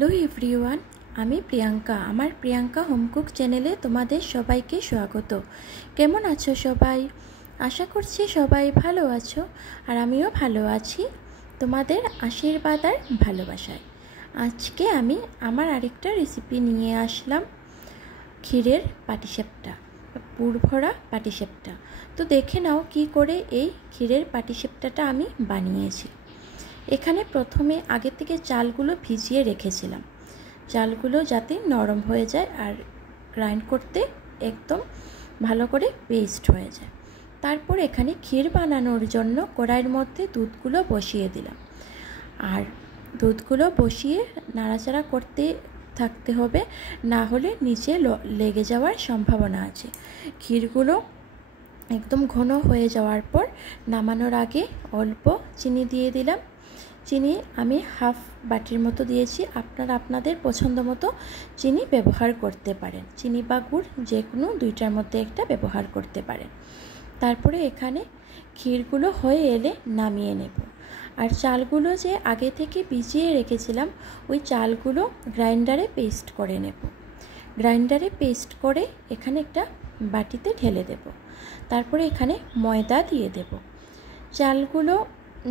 Hello everyone, আমি প্রিয়াঙ্কা। আমার Priyanka home cook চ্যানেলে তোমাদের সবাইকে স্বাগত। কেমন আছো সবাই? আশা করছি সবাই ভালো আছো, আর আমিও ভালো আছি তোমাদের আশীর্বাদ আর ভালোবাসায়। আজকে আমি আমার আরেকটা রেসিপি নিয়ে আসলাম, ক্ষীরের পাটিসাপটা, পুরভরা পাটিসাপটা। তো দেখে নাও কি করে এই ক্ষীরের পাটিসাপটাটা আমি বানিয়েছি। এখানে প্রথমে আগে থেকে চালগুলো ভিজিয়ে রেখেছিলাম, চালগুলো যাতে নরম হয়ে যায় আর গ্রাইন্ড করতে একদম ভালো করে পেস্ট হয়ে যায়। তারপর এখানে ক্ষীর বানানোর জন্য কড়াইয়ের মধ্যে দুধগুলো বসিয়ে দিলাম, আর দুধগুলো বসিয়ে নাড়াচাড়া করতে থাকতে হবে, না হলে নিচে লেগে যাওয়ার সম্ভাবনা আছে। ক্ষীরগুলো একদম ঘন হয়ে যাওয়ার পর নামানোর আগে অল্প চিনি দিয়ে দিলাম। চিনি আমি হাফ বাটির মতো দিয়েছি, আপনারা আপনাদের পছন্দ মতো চিনি ব্যবহার করতে পারেন। চিনি বা গুড় যে কোনো দুইটার মধ্যে একটা ব্যবহার করতে পারেন। তারপরে এখানে ক্ষীরগুলো হয়ে এলে নামিয়ে নেব, আর চালগুলো যে আগে থেকে ভিজিয়ে রেখেছিলাম ওই চালগুলো গ্রাইন্ডারে পেস্ট করে নেব। গ্রাইন্ডারে পেস্ট করে এখানে একটা বাটিতে ঢেলে দেব। তারপরে এখানে ময়দা দিয়ে দেব। চালগুলো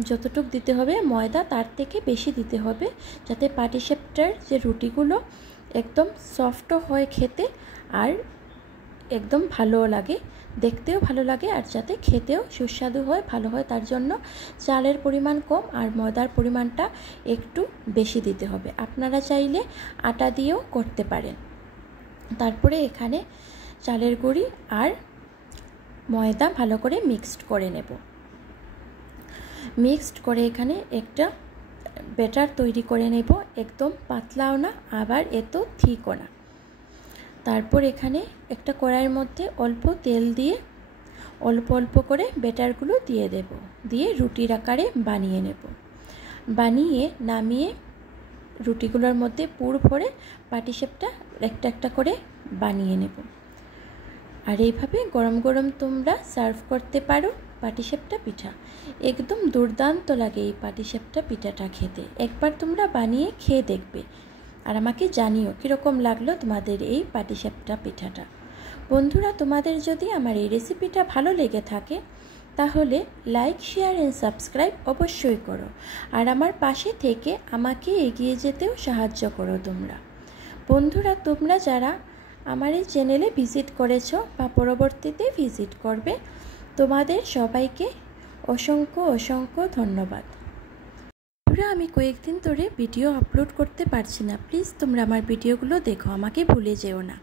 যতটুকু দিতে হবে, ময়দা তার থেকে বেশি দিতে হবে, যাতে পাটিসাপটার যে রুটিগুলো একদম সফট হয় খেতে, আর একদম ভালো লাগে, দেখতেও ভালো লাগে, আর যাতে খেতেও সুস্বাদু হয়, ভালো হয়। তার জন্য চালের পরিমাণ কম আর ময়দার পরিমাণটা একটু বেশি দিতে হবে। আপনারা চাইলে আটা দিয়েও করতে পারেন। তারপরে এখানে চালের গুঁড়ি আর ময়দা ভালো করে মিক্সড করে নেব। মিক্সড করে এখানে একটা ব্যাটার তৈরি করে নেব, একদম পাতলাও না আবার এত থিকও না। তারপর এখানে একটা কড়াইয়ের মধ্যে অল্প তেল দিয়ে অল্প অল্প করে ব্যাটারগুলো দিয়ে দেব, দিয়ে রুটির আকারে বানিয়ে নেব। বানিয়ে নামিয়ে রুটিগুলোর মধ্যে পুর ভরে পাটিসাপটা একটা একটা করে বানিয়ে নেব। আর এইভাবে গরম গরম তোমরা সার্ভ করতে পারো পাটিসাপটা পিঠা। একদম দুর্দান্ত লাগে এই পাটিসাপটা পিঠাটা খেতে। একবার তোমরা বানিয়ে খেয়ে দেখবে, আর আমাকে জানিও কীরকম লাগলো তোমাদের এই পাটিসাপটা পিঠাটা। বন্ধুরা, তোমাদের যদি আমার এই রেসিপিটা ভালো লেগে থাকে তাহলে লাইক, শেয়ার অ্যান্ড সাবস্ক্রাইব অবশ্যই করো, আর আমার পাশে থেকে আমাকে এগিয়ে যেতেও সাহায্য করো তোমরা। বন্ধুরা, তোমরা যারা আমার এই চ্যানেলে ভিজিট করেছো বা পরবর্তীতে ভিজিট করবে, তোমাদের সবাইকে অসংখ্য অসংখ্য ধন্যবাদ। আমি কয়েকদিন ধরে ভিডিও আপলোড করতে পারছি না, প্লিজ তোমরা আমার ভিডিওগুলো দেখো, আমাকে ভুলে যেও না।